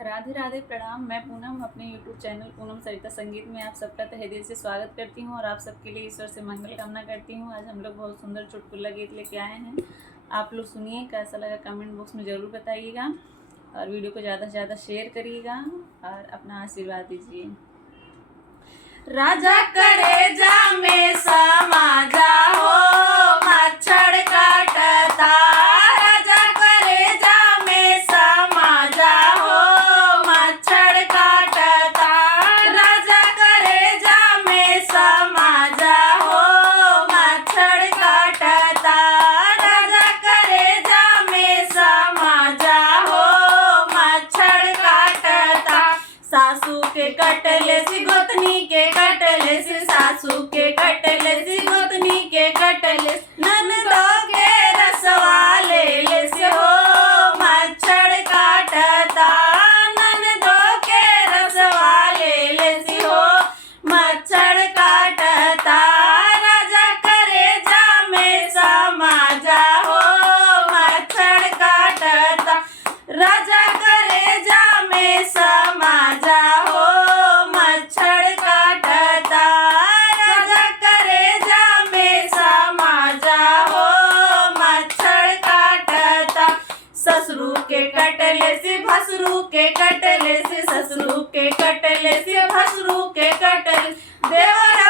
राधे राधे प्रणाम। मैं पूनम अपने YouTube चैनल पूनम सरिता संगीत में आप सबका तहे दिल से स्वागत करती हूँ और आप सबके लिए ईश्वर से मंगल कामना करती हूँ। आज हम लोग बहुत सुंदर चुटकुला गीत लेके आए हैं। आप लोग सुनिए, कैसा लगा कमेंट बॉक्स में ज़रूर बताइएगा और वीडियो को ज़्यादा से ज़्यादा शेयर करिएगा और अपना आशीर्वाद दीजिए। राजा कलेजा में समा जाओ, मच्छर काटता। राजा कलेजा में समा जाओ, मच्छर काटता। राजा कलेजा में समा जाओ, मच्छर काटता। राजा कलेजा में समा जाओ, मच्छर काटता। सासू के कटले से गोतनी के कटले से, सासू के कटले से गोतनी के कटले से, ननदों के रसवा ले से हो, मच्छर काटता। ननदों के रसवा ले से हो, मच्छर काटता। राजा कलेजा में समा जाओ, मच्छर काटता। राजा कलेजा में समा जाओ, मच्छर काटता। राजा कलेजा में समा जाओ, मच्छर काटता। ससुरू के कटले से भसरू के कटले से, ससुरू के कटले से भसरू के कटले, देवरा